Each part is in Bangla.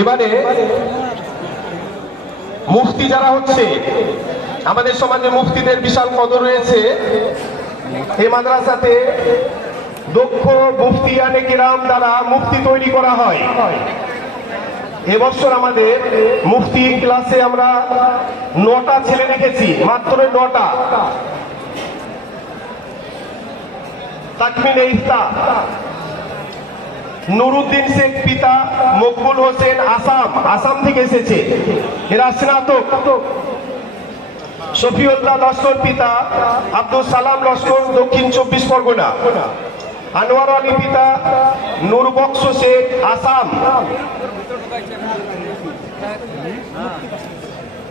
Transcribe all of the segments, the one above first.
এবারে মুফতি যারা হচ্ছে, আমাদের সমাজে মুফতিদের বিশাল কদর রয়েছে। এই মাদ্রাসাতে দক্ষ মুফতিয়ানে কিরাম দ্বারা মুফতি তৈরি করা হয়। এবছর আমাদের মুফতি ক্লাসে আমরা নটা ছেলে রেখেছি মাত্র নটা। তাকমিন ইফতা নুরুদ্দিন শেখ পিতা মকবুল হোসেন আসাম আসাম থেকে এসেছে। এরা স্নাতক। শফিউল্লাহ লস্কর পিতা আব্দুল সালাম লস্কর, দক্ষিণ চব্বিশ পরগনা। আনোয়ার আলী পিতা নুরবক্স শেখ আসাম।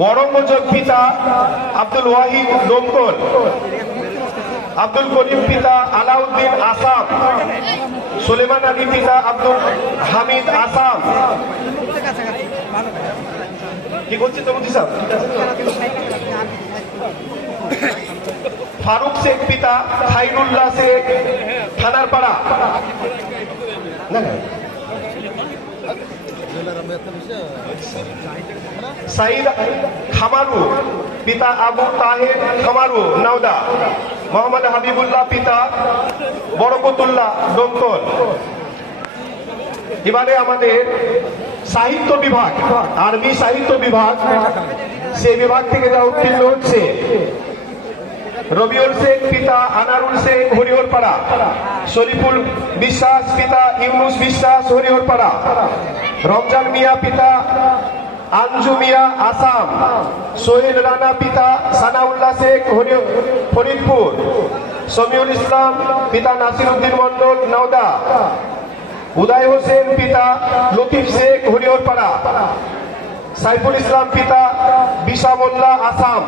বরঙ্গযোগ পিতা আব্দুল ওয়াহিদ দমকল আব্দুল করিম পিতা আলাউদ্দিন আসাম, সুলেমান আলী পিতা আব্দুল হামিদ আসাম। কি করছে তোমার সাহেব? ফারুক শেখ পিতা খাইরুল্লাহ শেখ, থানার পাড়া। সাইদ খামারু, পিতা আবু তাহের খামারু, নাওদা। মোহাম্মদ হাবিবুল্লাহ পিতা বরকতুল্লাহ দমকল এবারে আমাদের সাহিত্য বিভাগ আরবি সাহিত্য বিভাগ, সে বিভাগ থেকে যা উত্তীর্ণ হচ্ছে। রবিউল শেখ পিতা আনারুল শেখ হরিহরপাড়া, শরীফুল বিশ্বাস পিতা ইউনুস বিশ্বাস হরিহরপাড়া, রমজান মিয়া পিতা আঞ্জু মিয়া আসাম। সোহেল রানা, পিতা সানাউল্লাহ শেখ ফরিদপুর। সমিউল ইসলাম, পিতা নাসির উদ্দিন মন্ডল নওদা। উদয় হোসেন, পিতা লতিফ শেখ, হরিহরপাড়া। সাইফুল ইসলাম, পিতা বিশামুল্লাহ আসাম।